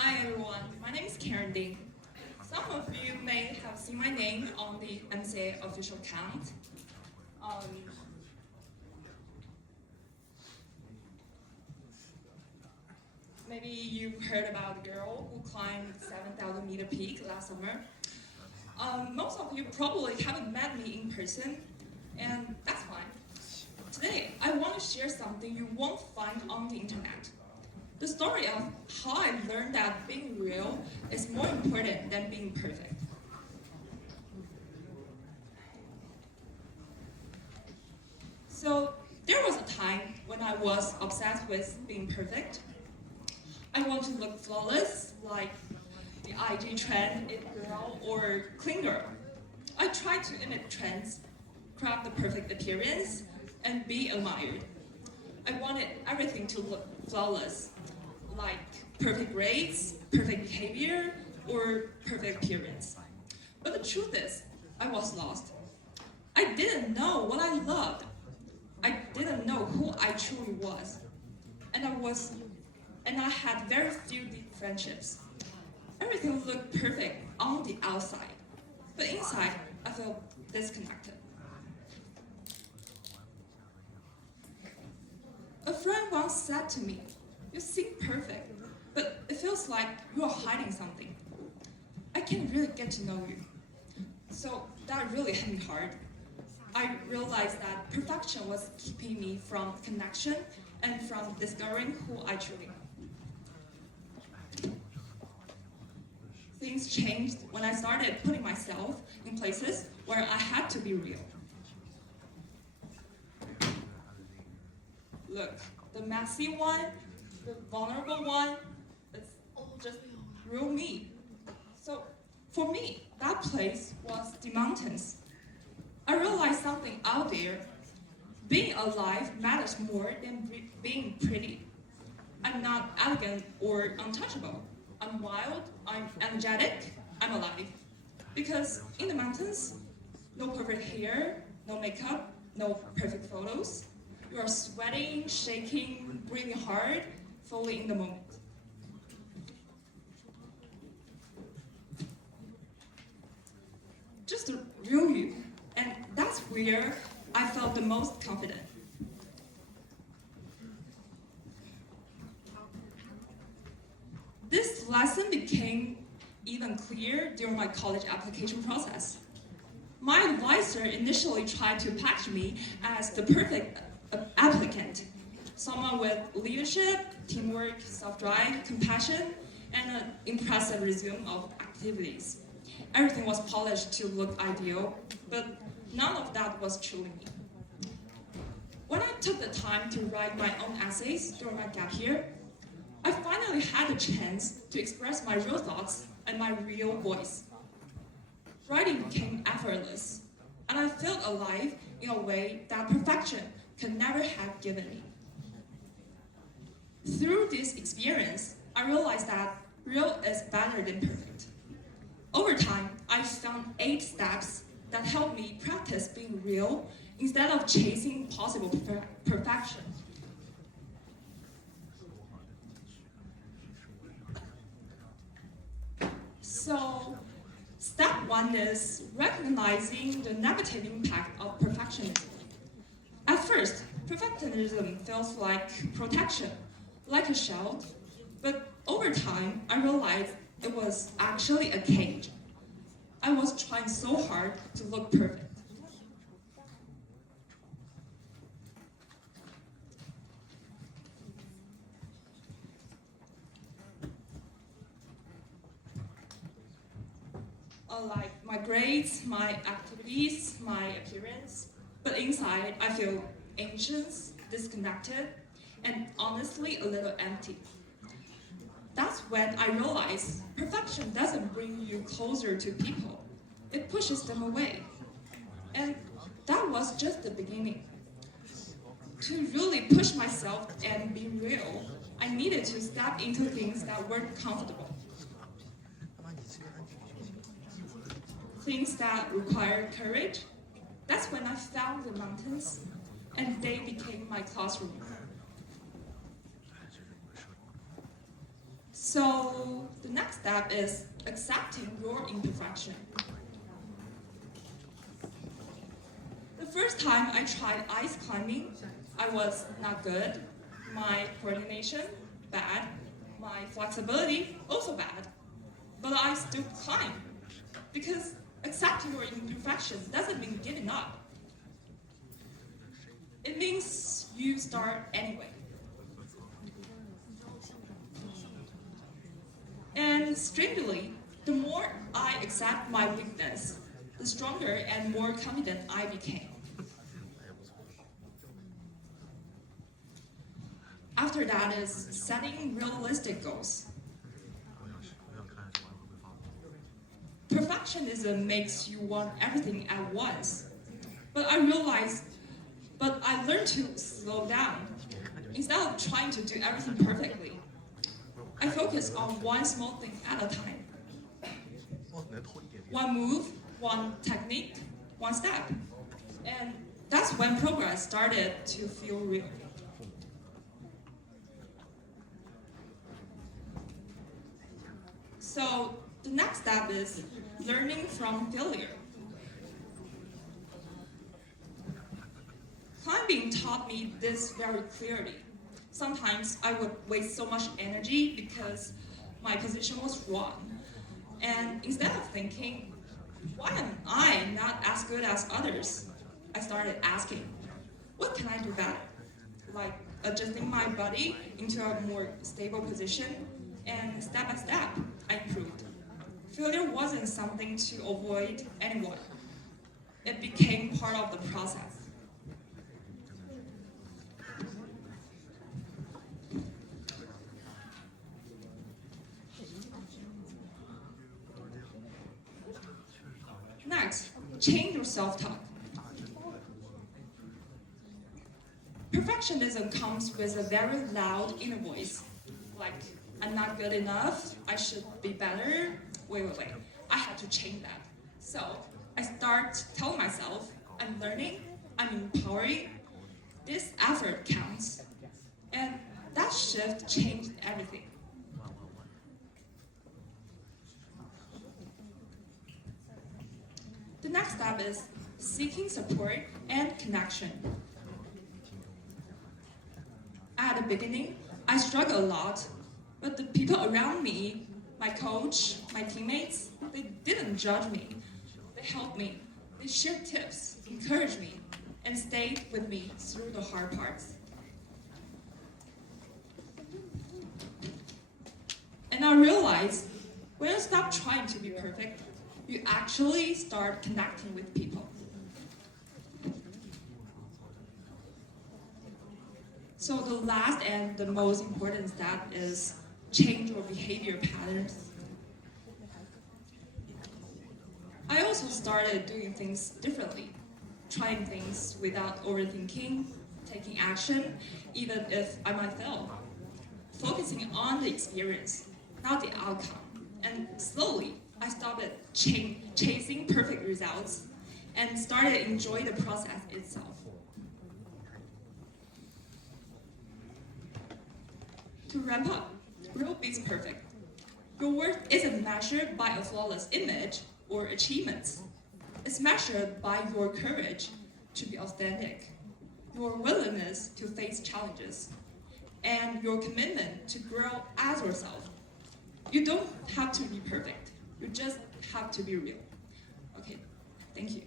Hi everyone, my name is Karen Ding. Some of you may have seen my name on the MCA official account. Maybe you've heard about the girl who climbed 7,000 meter peak last summer. Most of you probably haven't met me in person, and that's fine. Today, I want to share something you won't find on the internet. The story of how I learned that being real is more important than being perfect. So, there was a time when I was obsessed with being perfect. I want to look flawless, like the IG trend, it girl, or clean girl. I tried to imitate trends, craft the perfect appearance, and be admired. I wanted everything to look flawless, like perfect grades, perfect behavior, or perfect appearance. But the truth is, I was lost. I didn't know what I loved. I didn't know who I truly was. And I had very few deep friendships. Everything looked perfect on the outside, but inside, I felt disconnected. A friend once said to me, "You seem perfect, but it feels like you are hiding something. I can't really get to know you." So that really hit me hard. I realized that perfection was keeping me from connection and from discovering who I truly am. Things changed when I started putting myself in places where I had to be real. Look, the messy one, the vulnerable one, it's all just real me. So for me, that place was the mountains. I realized something out there. Being alive matters more than being pretty. I'm not elegant or untouchable. I'm wild, I'm energetic, I'm alive. Because in the mountains, no perfect hair, no makeup, no perfect photos. You are sweating, shaking, breathing hard, fully in the moment. Just the real you. And that's where I felt the most confident. This lesson became even clearer during my college application process. My advisor initially tried to package me as the perfect applicant, someone with leadership, teamwork, self-drive, compassion, and an impressive resume of activities. Everything was polished to look ideal, but none of that was truly me. When I took the time to write my own essays during my gap year, I finally had a chance to express my real thoughts and my real voice. Writing became effortless, and I felt alive in a way that perfection could never have given me. Through this experience, I realized that real is better than perfect. Over time, I found 8 steps that helped me practice being real instead of chasing possible perfection. So, step 1 is recognizing the negative impact of perfectionism. At first, perfectionism feels like protection, like a shield, but over time, I realized it was actually a cage. I was trying so hard to look perfect. Like my grades, my activities, my appearance, but inside I feel anxious, disconnected, and honestly a little empty. That's when I realized perfection doesn't bring you closer to people. It pushes them away. And that was just the beginning. To really push myself and be real, I needed to step into things that weren't comfortable. Things that required courage. That's when I found the mountains, and they became my classroom. So step is accepting your imperfection. The first time I tried ice climbing, I was not good. My coordination, bad. My flexibility, also bad. But I still climb. Because accepting your imperfections doesn't mean giving up. It means you start anyway. And strangely, the more I accept my weakness, the stronger and more confident I became. After that is setting realistic goals. Perfectionism makes you want everything at once. But I learned to slow down. Instead of trying to do everything perfectly, I focus on one small thing at a time. One move, one technique, one step. And that's when progress started to feel real. So the next step is learning from failure. Climbing taught me this very clearly. Sometimes I would waste so much energy because my position was wrong. And instead of thinking, why am I not as good as others? I started asking, what can I do better? Like adjusting my body into a more stable position, and step by step, I improved. Failure wasn't something to avoid anyone. It became part of the process. Next, change your self-talk. Perfectionism comes with a very loud inner voice, like, I'm not good enough, I should be better. Wait, I have to change that. So I start telling myself, I'm learning, I'm empowering, this effort counts. And that shift changed everything. The next step is seeking support and connection. At the beginning, I struggled a lot, but the people around me, my coach, my teammates, they didn't judge me. They helped me, they shared tips, encouraged me, and stayed with me through the hard parts. And I realized when you stop trying to be perfect, you actually start connecting with people. So the last and the most important step is change your behavior patterns. I also started doing things differently, trying things without overthinking, taking action, even if I might fail. Focusing on the experience, not the outcome. And slowly, I stopped chasing perfect results and started enjoying the process itself. To wrap up, real beats perfect. Your worth isn't measured by a flawless image or achievements. It's measured by your courage to be authentic, your willingness to face challenges, and your commitment to grow as yourself. You don't have to be perfect. You just have to be real. Okay, thank you.